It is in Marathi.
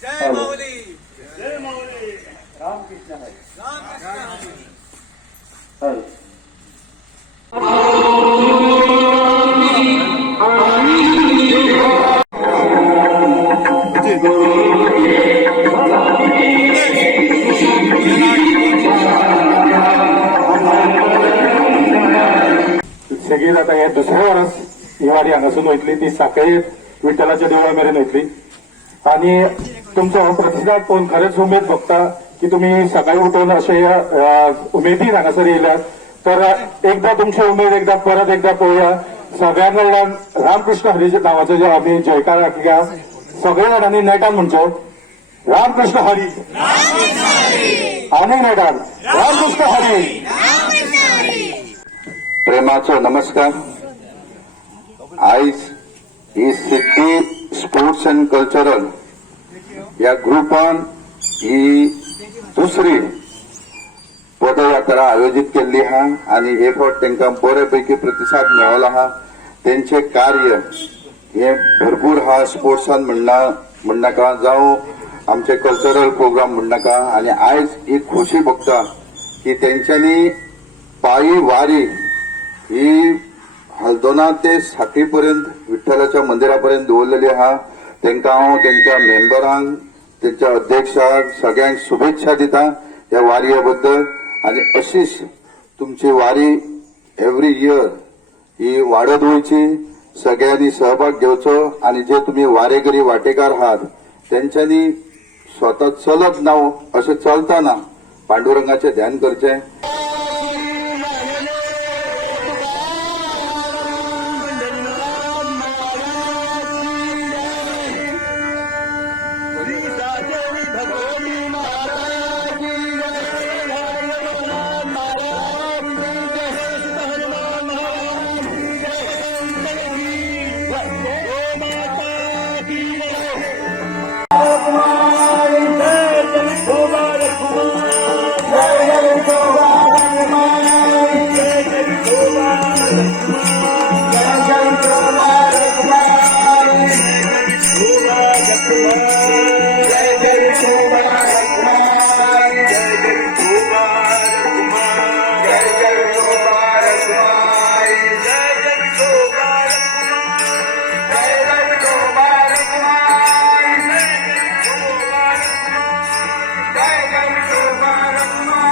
जय माऊली. जय माऊली. रामकृष्ण हरी. रामकृष्ण हरी. हरी. सगळी आता हे दुसऱ्या वर्स ही वाडी हांगासून वयतली ती साखळी विठ्ठलाच्या देवळा मेरेन वयतली आणि तुमचो प्रतिसाद पळोवन खरेंच उमेद भोगता की तुम्ही सकाळी उठून असे उमेदीन हांगासर येयल्यात. तर एकदा तुमची उमेद एकदा परत एकदा पळोवया. सगळ्यां कडल्यान रामकृष्ण हरी नावाचो जो आमी जयकार कित्याक सगळ्या जाणांनी नेटान म्हणचो रामकृष्ण हरी आनी नेटान रामकृष्ण हरी. प्रेमाचो नमस्कार. आयज ही सिद्धी स्पोर्ट्स अँड कल्चरल या ग्रुपान ही दुसरी पदयात्रा आयोजित केल्ली आहा आणि हे फावट तांकां बऱ्यापैकी प्रतिसाद मेळ्ळो आहा. तेंचे कार्य हे भरपूर आहा. स्पोर्ट्सान म्हणनाका जावं आमचे कल्चरल प्रोग्राम म्हणनाका. आणि आयज ही खोशी भोगता की तेंच्यांनी पायी वारी ही हल्दोना ते साखळी पर्यंत विठ्ठलाच्या मंदिरापर्यंत दवरलेली आहा. तांकां हांव तेंच्या मेंबरांक तेंच्या अध्यक्षांक सगळ्यांक शुभेच्छा दिता ह्या वारये बद्दल. आणि अशीच तुमची वारी एव्हरी इयर ही वाडत वयची. सगळ्यांनी सहभाग घेवचो आणि जे तुम्ही वारेकरी वाटेकार आहात तेंच्यांनी स्वता चलत ना अशें चलतना पांडुरंगाचें ध्यान करचें. जय